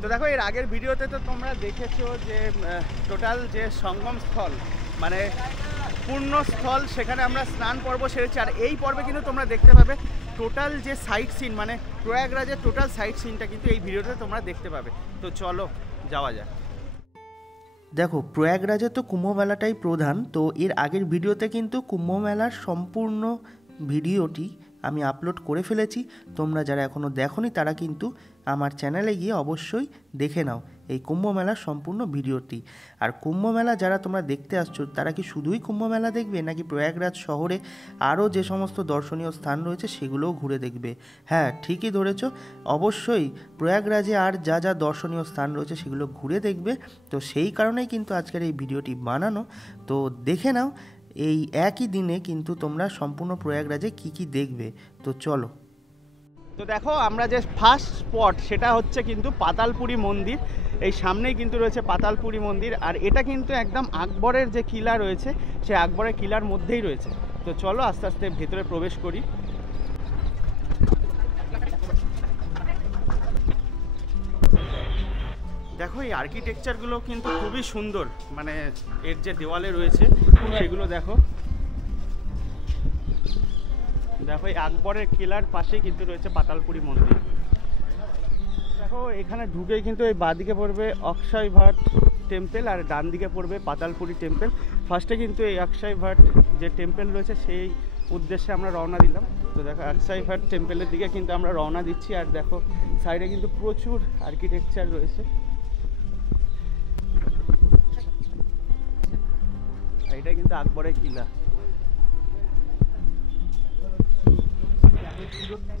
তো দেখো এর আগের ভিডিওতে তো তোমরা দেখেছো যে টোটাল যে সঙ্গম স্থল মানে পূর্ণ স্থল, সেখানে আমরা স্নান পর্ব সেরেছি। আর এই পর্বে কিন্তু তোমরা দেখতে পাবে টোটাল যে সাইট সিন, মানে প্রয়াগরাজের টোটাল সাইট সিনটা কিন্তু এই ভিডিওতে তোমরা দেখতে পাবে। তো চলো যাওয়া যাক। দেখো প্রয়াগরাজে তো কুম্ভ মেলাটাই প্রধান, তো এর আগের ভিডিওতে কিন্তু কুম্ভ মেলার সম্পূর্ণ ভিডিওটি আমি আপলোড করে ফেলেছি। তোমরা যারা এখনও দেখোনি তারা কিন্তু আমার চ্যানেলে গিয়ে অবশ্যই দেখে নাও এই কুম্ভ মেলার সম্পূর্ণ ভিডিওটি। আর কুম্ভ মেলা যারা তোমরা দেখতে আসছো তারা কি শুধুই কুম্ভ মেলা দেখবে, নাকি প্রয়াগরাজ শহরে আরও যে সমস্ত দর্শনীয় স্থান রয়েছে সেগুলোও ঘুরে দেখবে? হ্যাঁ, ঠিকই ধরেছ, অবশ্যই প্রয়াগরাজে আর যা যা দর্শনীয় স্থান রয়েছে সেগুলো ঘুরে দেখবে। তো সেই কারণেই কিন্তু আজকের এই ভিডিওটি বানানো। তো দেখে নাও এই একই দিনে কিন্তু তোমরা সম্পূর্ণ প্রয়াগরাজে কি কি দেখবে। তো চলো। তো দেখো আমরা যে ফার্স্ট স্পট সেটা হচ্ছে কিন্তু পাতালপুরি মন্দির। এই সামনেই কিন্তু রয়েছে পাতালপুরি মন্দির, আর এটা কিন্তু একদম আকবরের যে কিলা রয়েছে সেই আকবরের কিলার মধ্যেই রয়েছে। তো চলো আস্তে আস্তে ভেতরে প্রবেশ করি। দেখো এই আর্কিটেকচারগুলো কিন্তু খুবই সুন্দর, মানে এর যে দেওয়ালে রয়েছে সেগুলো দেখো। দেখো এই আকবরের কিলার পাশেই কিন্তু রয়েছে পাতালপুরি মন্দির। দেখো এখানে ঢুকেই কিন্তু এই বাঁদিকে পড়বে অক্ষয় ভাট টেম্পল আর ডান দিকে পড়বে পাতালপুরি টেম্পল। ফার্স্টে কিন্তু এই অক্ষয় ভাট যে টেম্পল রয়েছে সেই উদ্দেশ্যে আমরা রওনা দিলাম। তো দেখো অক্ষয় ভাট টেম্পলের দিকে কিন্তু আমরা রওনা দিচ্ছি। আর দেখো সাইডে কিন্তু প্রচুর আর্কিটেকচার রয়েছে। এটা কিন্তু আকবরের কিলা।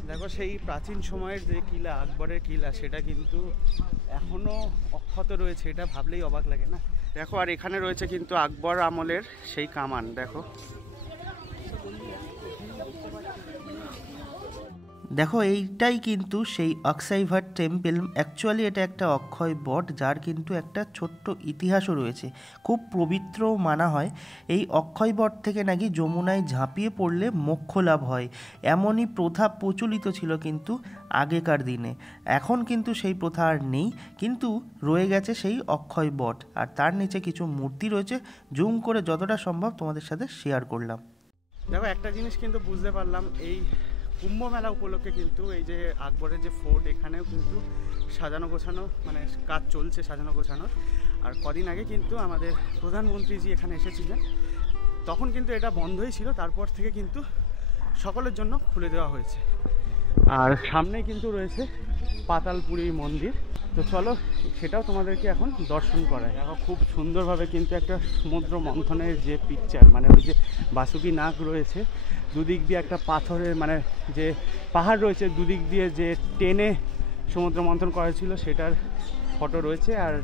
দেখো সেই প্রাচীন সময়ের যে কিলা, আকবরের কিলা, সেটা কিন্তু এখনো অক্ষত রয়েছে। এটা ভাবলেই অবাক লাগে না? দেখো আর এখানে রয়েছে কিন্তু আকবর আমলের সেই কামান। দেখো দেখো এইটাই কিন্তু সেই অক্ষয় ভাট টেম্পল। অ্যাকচুয়ালি এটা একটা অক্ষয় বট, যার কিন্তু একটা ছোট্ট ইতিহাসও রয়েছে, খুব পবিত্র মানা হয়। এই অক্ষয় বট থেকে নাকি যমুনায় ঝাঁপিয়ে পড়লে মোক্ষ লাভ হয়, এমনই প্রথা প্রচলিত ছিল কিন্তু আগেকার দিনে। এখন কিন্তু সেই প্রথা আর নেই, কিন্তু রয়ে গেছে সেই অক্ষয় বট, আর তার নিচে কিছু মূর্তি রয়েছে। জুম করে যতটা সম্ভব তোমাদের সাথে শেয়ার করলাম। দেখো একটা জিনিস কিন্তু বুঝতে পারলাম, এই কুম্ভ মেলা উপলক্ষে কিন্তু এই যে আকবরের যে ফোর্ট, এখানেও কিন্তু সাজানো গোছানো মানে কাজ চলছে, সাজানো গোছানো। আর কদিন আগে কিন্তু আমাদের প্রধানমন্ত্রীজি এখানে এসেছিলেন, তখন কিন্তু এটা বন্ধই ছিল, তারপর থেকে কিন্তু সকলের জন্য খুলে দেওয়া হয়েছে। আর সামনেই কিন্তু রয়েছে পাতালপুরি মন্দির। তো চলো সেটাও তোমাদেরকে এখন দর্শন করায়। দেখো খুব সুন্দরভাবে কিন্তু একটা সমুদ্র মন্থনের যে পিকচার, মানে ওই যে বাসুকি নাগ রয়েছে, দুদিক দিয়ে একটা পাথরের মানে যে পাহাড় রয়েছে, দুদিক দিয়ে যে টেনে সমুদ্র মন্থন করা ছিল সেটার ফটো রয়েছে। আর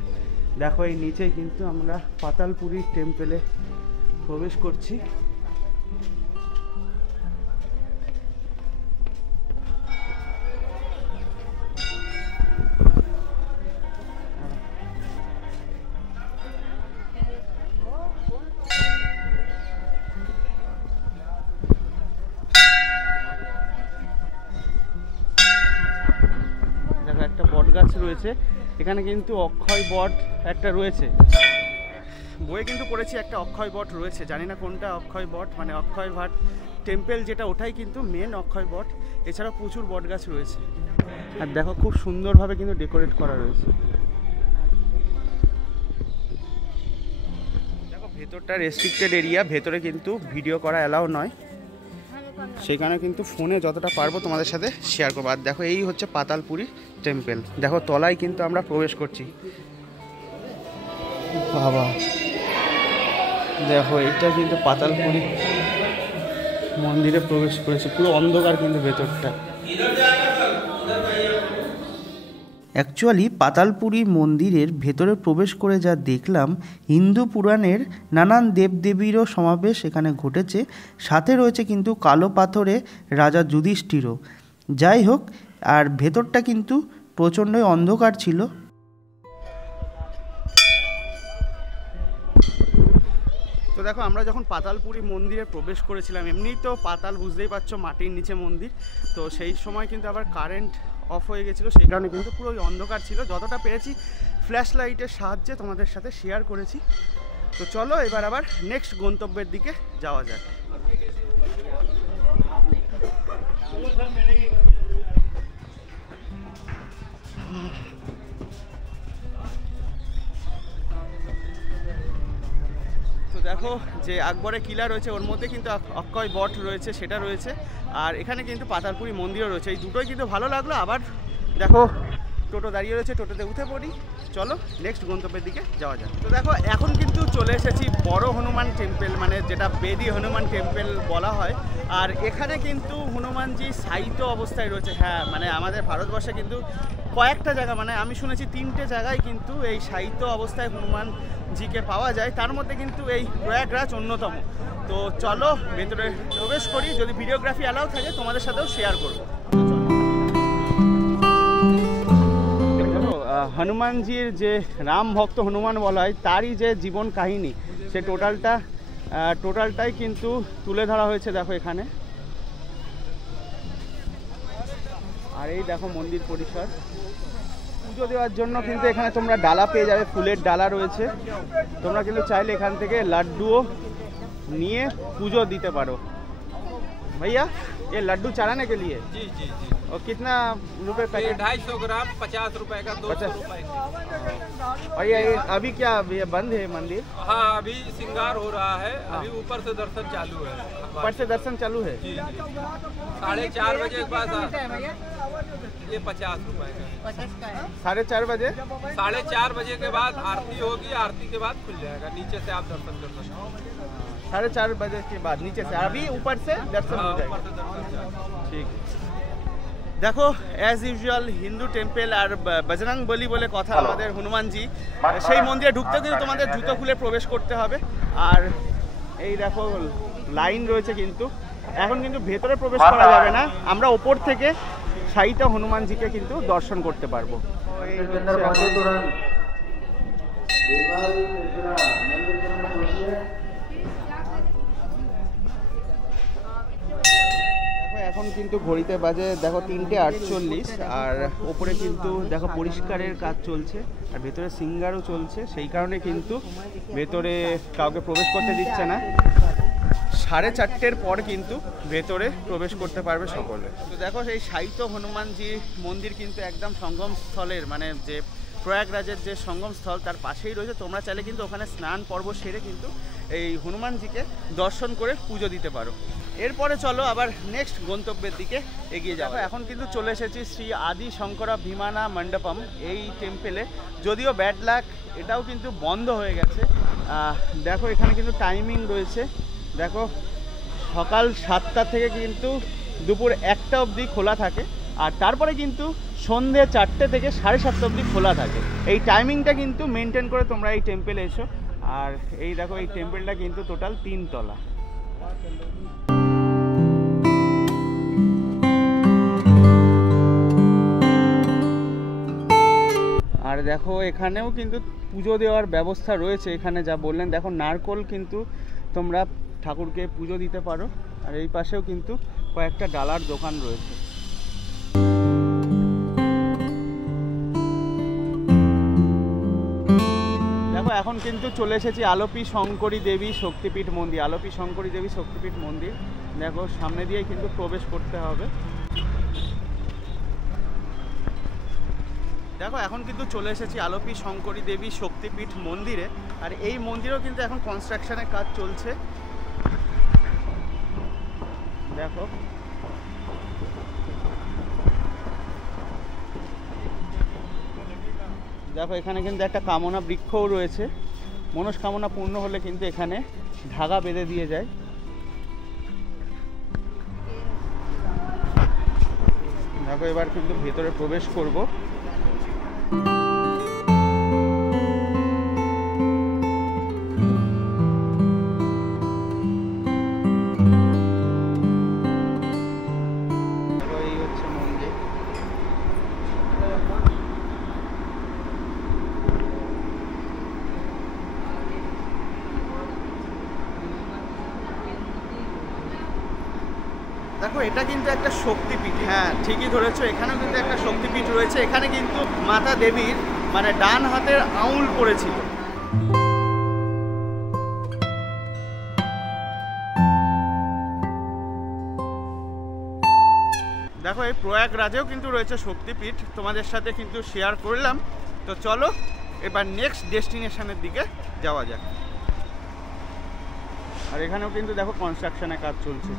দেখো এই নিচেই কিন্তু আমরা পাতালপুরি টেম্পলে প্রবেশ করছি। গাছ রয়েছে এখানে, কিন্তু অক্ষয় বট একটা রয়েছে। বইয়ে কিন্তু পড়েছি একটা অক্ষয় বট রয়েছে, জানি না কোনটা অক্ষয় বট, মানে অক্ষয় ভাট টেম্পল যেটা ওটাই কিন্তু মেন অক্ষয় বট। এছাড়াও প্রচুর বট গাছ রয়েছে। আর দেখো খুব সুন্দরভাবে কিন্তু ডেকোরেট করা রয়েছে। দেখো ভেতরটা রেস্ট্রিক্টেড এরিয়া, ভেতরে কিন্তু ভিডিও করা অ্যালাউ নয়, সেখানে কিন্তু ফোনে যতটা পারবো তোমাদের সাথে শেয়ার করবো। আর দেখো এই হচ্ছে পাতালপুরি টেম্পল। দেখো তলায় কিন্তু আমরা প্রবেশ করছি। বাবা দেখো এটা কিন্তু পাতালপুরি মন্দিরে প্রবেশ করেছে, পুরো অন্ধকার কিন্তু ভেতরটা। অ্যাকচুয়ালি পাতালপুরি মন্দিরের ভেতরে প্রবেশ করে যা দেখলাম, হিন্দু পুরাণের নানান দেবদেবীরও সমাবেশ এখানে ঘটেছে। সাথে রয়েছে কিন্তু কালো পাথরে রাজা যুধিষ্ঠিরও। যাই হোক, আর ভেতরটা কিন্তু প্রচণ্ডই অন্ধকার ছিল। তো দেখো আমরা যখন পাতালপুরি মন্দিরে প্রবেশ করেছিলাম, এমনিই তো পাতাল বুঝতেই পারছো মাটির নিচে মন্দির, তো সেই সময় কিন্তু আবার কারেন্ট অফ হয়ে গেছিলো, সেই কারণে কিন্তু পুরো অন্ধকার ছিল। যতটা পেরেছি ফ্ল্যাশ লাইটের সাহায্যে তোমাদের সাথে শেয়ার করেছি। তো চলো এবার আবার নেক্সট গন্তব্যের দিকে যাওয়া যাক। তো দেখো যে আকবরের কিলা রয়েছে, ওর মধ্যে কিন্তু অক্ষয় বট রয়েছে, সেটা রয়েছে। আর এখানে কিন্তু পাতালপুরি মন্দিরও রয়েছে। এই দুটোই কিন্তু ভালো লাগলো। আবার দেখো টোটো দাঁড়িয়ে রয়েছে, টোটোতে উঠে পড়ি, চলো নেক্সট গন্তব্যের দিকে যাওয়া যাক। তো দেখো এখন কিন্তু চলে এসেছি বড় হনুমান টেম্পল, মানে যেটা বেদি হনুমান টেম্পল বলা হয়। আর এখানে কিন্তু হনুমানজি শায়িত অবস্থায় রয়েছে। হ্যাঁ, মানে আমাদের ভারতবর্ষে কিন্তু কয়েকটা জায়গা, মানে আমি শুনেছি 3টে জায়গায় কিন্তু এই শায়িত অবস্থায় হনুমানজিকে পাওয়া যায়, তার মধ্যে কিন্তু এই প্রয়াগরাজ অন্যতম। তো চলো ভেতরে প্রবেশ করি, যদি ভিডিওগ্রাফি অ্যালাউ থাকে তোমাদের সাথেও শেয়ার করবো। হনুমানজির যে রাম ভক্ত হনুমান বলা হয়, তারই যে জীবন কাহিনী, সে টোটালটাই কিন্তু তুলে ধরা হয়েছে দেখো এখানে। আর এই দেখো মন্দির পরিসর। পুজো দেওয়ার জন্য কিন্তু এখানে তোমরা ডালা পেয়ে যাবে, ফুলের ডালা রয়েছে। তোমরা কিন্তু চাইলে এখান থেকে লাড্ডুও নিয়ে পুজো দিতে পারো। भैया ये लड्डू चढ़ाने के लिए? जी जी जी। और कितना रुपए ये पैकेट? 250 ग्राम 50 रुपए का, 200 रुपए का। और ये अभी क्या ये बंद है मंदिर? हाँ, अभी श्रृंगार हो रहा है, अभी ऊपर से दर्शन चालू है। ऊपर से दर्शन चालू है? जी जी। 4:30 बजे के बाद ये 50 रुपए का। 4:30 बजे? 4:30 बजे के बाद आरती होगी, आरती के बाद खुल जाएगा, नीचे से आप दर्शन कर सकते हो। 4:30 बजे के बाद नीचे से, अभी ऊपर से दर्शन हो हाँ, जाएगा। ऊपर से दर्शन चालू। ঠিক। দেখো অ্যাজ ইউজুয়াল হিন্দু টেম্পল আর বজরং বলি বলে কথা আমাদের হনুমানজি, সেই মন্দিরে ঢুকতে কিন্তু তোমাদের জুতো খুলে প্রবেশ করতে হবে। আর এই দেখো লাইন রয়েছে, কিন্তু এখন কিন্তু ভেতরে প্রবেশ করা যাবে না, আমরা ওপর থেকে শায়িত হনুমানজিকে কিন্তু দর্শন করতে পারবো। এখন কিন্তু ঘড়িতে বাজে দেখো 3:48, আর ওপরে কিন্তু দেখো পরিষ্কারের কাজ চলছে, আর ভেতরে সিঙ্গারও চলছে, সেই কারণে কিন্তু ভেতরে কাউকে প্রবেশ করতে দিচ্ছে না। 4:30 পর কিন্তু ভেতরে প্রবেশ করতে পারবে সকলে। তো দেখো এই শায়িত হনুমানজি মন্দির কিন্তু একদম সঙ্গম স্থলের, মানে যে প্রয়াগরাজের যে সঙ্গম স্থল তার পাশেই রয়েছে। তোমরা চাইলে কিন্তু ওখানে স্নান পর্ব সেরে কিন্তু এই হনুমানজিকে দর্শন করে পুজো দিতে পারো। এরপরে চলো আবার নেক্সট গন্তব্যের দিকে এগিয়ে যাবো। এখন কিন্তু চলে এসেছি শ্রী আদি শঙ্করা ভীমানা মণ্ডপম এই টেম্পেলে। যদিও ব্যাড লাক এটাও কিন্তু বন্ধ হয়ে গেছে। দেখো এখানে কিন্তু টাইমিং রয়েছে, দেখো সকাল 7টা থেকে কিন্তু দুপুর 1টা অবধি খোলা থাকে, আর তারপরে কিন্তু সন্ধে 4টে থেকে 7:30 অবধি খোলা থাকে। এই টাইমিংটা কিন্তু মেনটেন করে তোমরা এই টেম্পেলে এসো। আর এই দেখো এই টেম্পেলটা কিন্তু টোটাল 3 তলা। আর দেখো এখানেও কিন্তু পুজো দেওয়ার ব্যবস্থা রয়েছে। এখানে যা বললেন, দেখো নারকোল কিন্তু তোমরা ঠাকুরকে পুজো দিতে পারো। আর এই পাশেও কিন্তু কয়েকটা ডালার দোকান রয়েছে। দেখো এখন কিন্তু চলে এসেছি আলোপি শঙ্করী দেবী শক্তিপীঠ মন্দির। আলোপি শঙ্করী দেবী শক্তিপীঠ মন্দির দেখো সামনে দিয়ে কিন্তু প্রবেশ করতে হবে। দেখো এখন কিন্তু চলে এসেছি আলোপি শঙ্করী দেবী শক্তিপীঠ মন্দিরে। আর এই মন্দিরেও কিন্তু এখন কনস্ট্রাকশনের কাজ চলছে। দেখো দেখো এখানে কিন্তু একটা কামনা বৃক্ষও রয়েছে। মনস্কামনা পূর্ণ হলে কিন্তু এখানে ধাগা বেঁধে দিয়ে যায়। দেখো এবার কিন্তু ভেতরে প্রবেশ করব। দেখো এটা কিন্তু একটা শক্তিপীঠ, হ্যাঁ ঠিকই ধরেছো, এখানেও কিন্তু একটা শক্তিপীঠ রয়েছে। এখানে কিন্তু মাতা দেবীর মানে ডান হাতের আঙুল পড়েছিল। দেখো এই প্রয়াগরাজেও কিন্তু রয়েছে শক্তিপীঠ, তোমাদের সাথে কিন্তু শেয়ার করলাম। তো চলো এবার নেক্সট ডেস্টিনেশনের দিকে যাওয়া যাক। আর এখানেও কিন্তু দেখো কনস্ট্রাকশনের কাজ চলছে।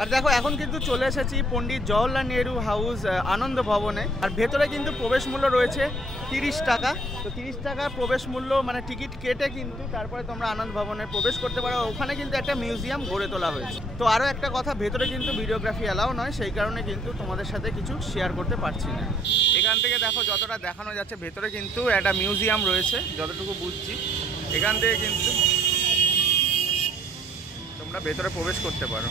আর দেখো এখন কিন্তু চলে এসেছি পণ্ডিত জওহরলাল নেহরু হাউস আনন্দ ভবনে। আর ভেতরে কিন্তু প্রবেশ মূল্য রয়েছে 30 টাকা। তো 30 টাকা প্রবেশ মূল্য মানে টিকিট কেটে কিন্তু তারপরে তোমরা আনন্দ ভবনে প্রবেশ করতে পারো। ওখানে কিন্তু একটা মিউজিয়াম গড়ে তোলা হয়েছে। তো আরও একটা কথা, ভেতরে কিন্তু ভিডিওগ্রাফি অ্যালাউ নয়, সেই কারণে কিন্তু তোমাদের সাথে কিছু শেয়ার করতে পারছি না। এখান থেকে দেখো যতটা দেখানো যাচ্ছে, ভেতরে কিন্তু একটা মিউজিয়াম রয়েছে যতটুকু বুঝছি। এখান থেকে কিন্তু তোমরা ভেতরে প্রবেশ করতে পারো।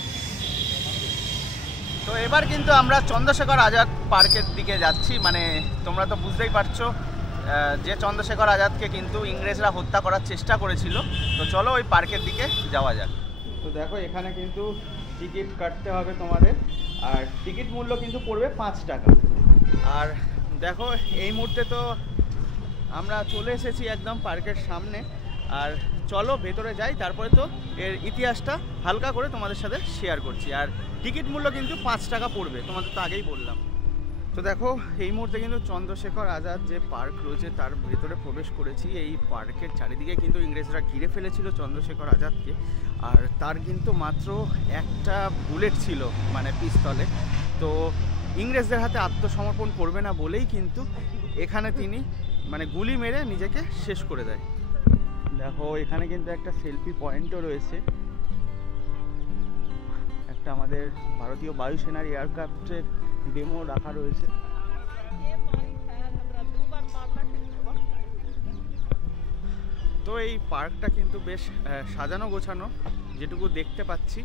তো এবার কিন্তু আমরা চন্দ্রশেখর আজাদ পার্কের দিকে যাচ্ছি। মানে তোমরা তো বুঝতেই পারছো যে চন্দ্রশেখর আজাদকে কিন্তু ইংরেজরা হত্যা করার চেষ্টা করেছিল। তো চলো ওই পার্কের দিকে যাওয়া যাক। তো দেখো এখানে কিন্তু টিকিট কাটতে হবে তোমাদের, আর টিকিট মূল্য কিন্তু পড়বে 5 টাকা। আর দেখো এই মুহূর্তে তো আমরা চলে এসেছি একদম পার্কের সামনে। আর চলো ভেতরে যাই, তারপরে তো এর ইতিহাসটা হালকা করে তোমাদের সাথে শেয়ার করছি। আর টিকিট মূল্য কিন্তু 5 টাকা পড়বে, তোমাদের তো আগেই বললাম। তো দেখো এই মুহূর্তে কিন্তু চন্দ্রশেখর আজাদ যে পার্ক রয়েছে তার ভেতরে প্রবেশ করেছি। এই পার্কের চারিদিকে কিন্তু ইংরেজরা ঘিরে ফেলেছিল চন্দ্রশেখর আজাদকে। আর তার কিন্তু মাত্র একটা বুলেট ছিল মানে পিস্তলে। তো ইংরেজদের হাতে আত্মসমর্পণ করবে না বলেই কিন্তু এখানে তিনি মানে গুলি মেরে নিজেকে শেষ করে দেয়। দেখো এখানে কিন্তু একটা সেলফি পয়েন্টও রয়েছে। একটা আমাদের ভারতীয় বায়ুসেনার এয়ারক্রাফটের ডেমো রাখা রয়েছে। তো এই পার্কটা কিন্তু বেশ সাজানো গোছানো যেটুকু দেখতে পাচ্ছি।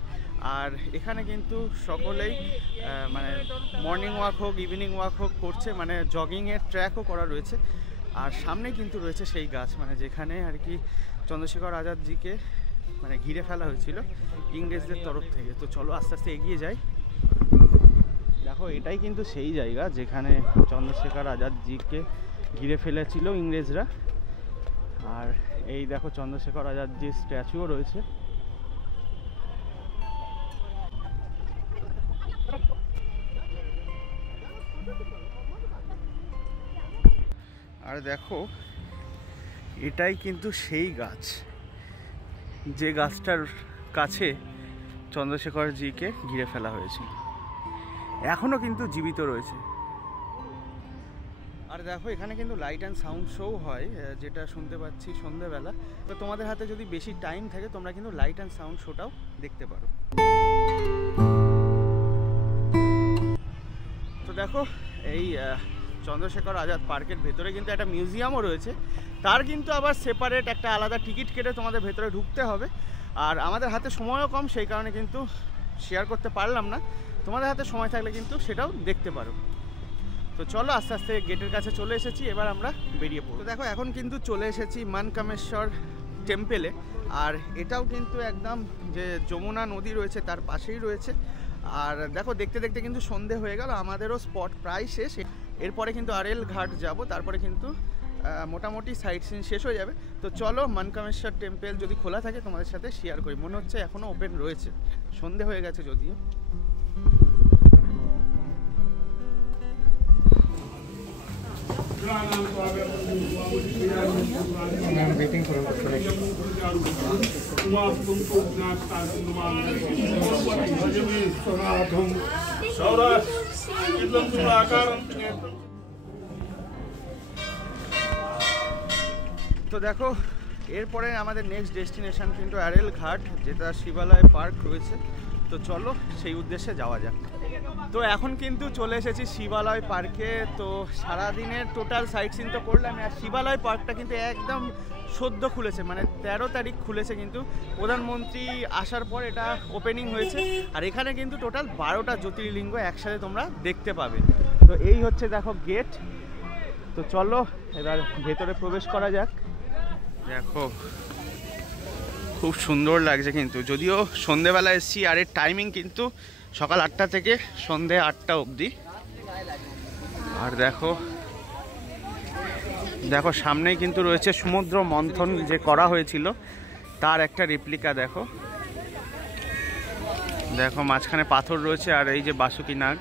আর এখানে কিন্তু সকলেই মানে মর্নিং ওয়াক হোক ইভিনিং ওয়াক হোক করছে, মানে জগিংয়ের ট্র্যাকও করা রয়েছে। আর সামনে কিন্তু রয়েছে সেই গাছ মানে যেখানে আর কি চন্দ্রশেখর আজাদজিকে মানে ঘিরে ফেলা হয়েছিল ইংরেজদের তরফ থেকে। তো চলো আস্তে আস্তে এগিয়ে যাই। দেখো এটাই কিন্তু সেই জায়গা যেখানে চন্দ্রশেখর আজাদজিকে ঘিরে ফেলেছিল ইংরেজরা। আর এই দেখো চন্দ্রশেখর আজাদজির স্ট্যাচুও রয়েছে। আর দেখো এটাই কিন্তু সেই গাছ যে গাছটার কাছে চন্দ্রশেখরজিকে ঘিরে ফেলা হয়েছিল, এখনো কিন্তু জীবিত রয়েছে। আর দেখো এখানে কিন্তু লাইট অ্যান্ড সাউন্ড শো হয়, যেটা শুনতে পাচ্ছি সন্ধ্যেবেলা। তো তোমাদের হাতে যদি বেশি টাইম থাকে তোমরা কিন্তু লাইট অ্যান্ড সাউন্ড শোটাও দেখতে পারো। তো দেখো এই চন্দ্রশেখর আজাদ পার্কের ভেতরে কিন্তু একটা মিউজিয়ামও রয়েছে। তার কিন্তু আবার সেপারেট একটা আলাদা টিকিট কেটে তোমাদের ভেতরে ঢুকতে হবে। আর আমাদের হাতে সময়ও কম, সেই কারণে কিন্তু শেয়ার করতে পারলাম না। তোমাদের হাতে সময় থাকলে কিন্তু সেটাও দেখতে পারো। তো চলো আস্তে আস্তে গেটের কাছে চলে এসেছি, এবার আমরা বেরিয়ে পড়ব। তো দেখো এখন কিন্তু চলে এসেছি মনকামেশ্বর টেম্পেলে। আর এটাও কিন্তু একদম যে যমুনা নদী রয়েছে তার পাশেই রয়েছে। আর দেখো দেখতে দেখতে কিন্তু সন্ধে হয়ে গেল, আমাদেরও স্পট প্রায় শেষ। এরপরে কিন্তু আরেল ঘাট যাব, তারপরে কিন্তু মোটামুটি সাইট সিন শেষ হয়ে যাবে। তো চলো মনকামেশ্বর টেম্পল যদি খোলা থাকে তোমাদের সাথে শেয়ার করি। মনে হচ্ছে এখনও ওপেন রয়েছে, সন্ধে হয়ে গেছে যদিও। I'm waiting for a তো দেখো এরপরে আমাদের নেক্সট ডেস্টিনেশন কিন্তু আরেল ঘাট, যেটা শিবালয় পার্ক রয়েছে। তো চলো সেই উদ্দেশ্যে যাওয়া যাক। তো এখন কিন্তু চলে এসেছি শিবালয় পার্কে। তো সারাদিনের টোটাল সাইট সিন তো করলাম। আর শিবালয় পার্কটা কিন্তু একদম সদ্য খুলেছে, মানে 13 তারিখ খুলেছে। কিন্তু প্রধানমন্ত্রী আসার পর এটা ওপেনিং হয়েছে। আর এখানে কিন্তু টোটাল 12টা জ্যোতির্লিঙ্গ একসাথে তোমরা দেখতে পাবে। তো এই হচ্ছে দেখো গেট। তো চলো এবার ভেতরে প্রবেশ করা যাক। দেখো খুব সুন্দর লাগছে কিন্তু, যদিও সন্ধেবেলা এসেছি আর এর টাইমিং কিন্তু সকাল 8টা থেকে সন্ধে 8টা অবধি। আর দেখো দেখো সামনেই কিন্তু রয়েছে সমুদ্র মন্থন যে করা হয়েছিল তার একটা রেপ্লিকা। দেখো দেখো মাঝখানে পাথর রয়েছে আর এই যে বাসুকি নাগ।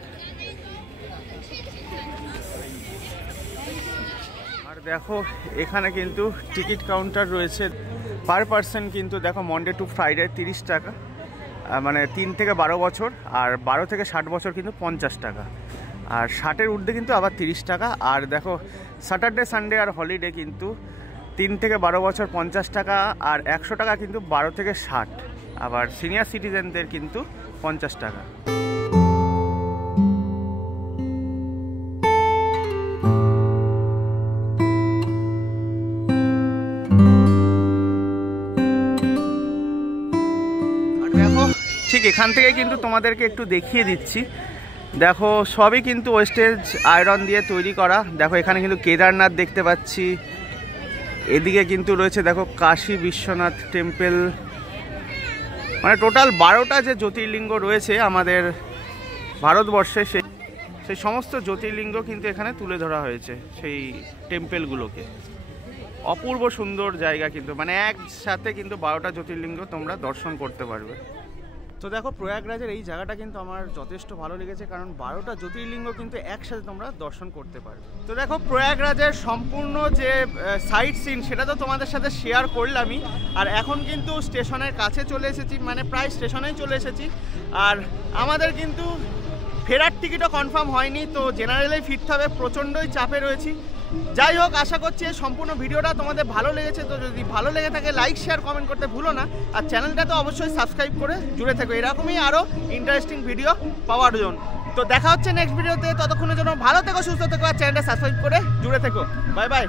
আর দেখো এখানে কিন্তু টিকিট কাউন্টার রয়েছে পার পারসন কিন্তু। দেখো মন্ডে টু ফ্রাইডে 30 টাকা, মানে 3 থেকে 12 বছর, আর 12 থেকে 60 বছর কিন্তু 50 টাকা, আর 60-এর ঊর্ধ্বে কিন্তু আবার 30 টাকা। আর দেখো স্যাটারডে সানডে আর হলিডে কিন্তু 3 থেকে 12 বছর 50 টাকা, আর 100 টাকা কিন্তু 12 থেকে 60, আবার সিনিয়র সিটিজেনদের কিন্তু 50 টাকা। ঠিক এখান থেকে কিন্তু তোমাদেরকে একটু দেখিয়ে দিচ্ছি। দেখো সবই কিন্তু ওয়েস্টেজ আয়রন দিয়ে তৈরি করা। দেখো এখানে কিন্তু কেদারনাথ দেখতে পাচ্ছি, এদিকে কিন্তু রয়েছে দেখো কাশী বিশ্বনাথ টেম্পল, মানে টোটাল 12টা যে জ্যোতির্লিঙ্গ রয়েছে আমাদের ভারতবর্ষে, সেই সমস্ত জ্যোতির্লিঙ্গ কিন্তু এখানে তুলে ধরা হয়েছে সেই টেম্পলগুলোকে। অপূর্ব সুন্দর জায়গা কিন্তু, মানে একসাথে কিন্তু 12টা জ্যোতির্লিঙ্গ তোমরা দর্শন করতে পারবে। তো দেখো প্রয়াগরাজের এই জায়গাটা কিন্তু আমার যথেষ্ট ভালো লেগেছে, কারণ 12টা জ্যোতির্লিঙ্গ কিন্তু একসাথে তোমরা দর্শন করতে পারবে। তো দেখো প্রয়াগরাজের সম্পূর্ণ যে সাইট সিন সেটা তো তোমাদের সাথে শেয়ার করলামই, আর এখন কিন্তু স্টেশনের কাছে চলে এসেছি, মানে প্রায় স্টেশনেই চলে এসেছি। আর আমাদের কিন্তু ফেরার টিকিটও কনফার্ম হয়নি, তো জেনারেলেই ফিরতে হবে, প্রচণ্ডই চাপে রয়েছি। যাই হোক, আশা করছি সম্পূর্ণ ভিডিওটা তোমাদের ভালো লেগেছে। তো যদি ভালো লেগে থাকে লাইক শেয়ার কমেন্ট করতে ভুলো না, আর চ্যানেলটা তো অবশ্যই সাবস্ক্রাইব করে জুড়ে থেকো এরকমই আরও ইন্টারেস্টিং ভিডিও পাওয়ার জন্য। তো দেখা হচ্ছে নেক্সট ভিডিওতে, ততক্ষণের জন্য ভালো থেকো, সুস্থ থেকো, আর চ্যানেলটা সাবস্ক্রাইব করে জুড়ে থেকো। Bye bye.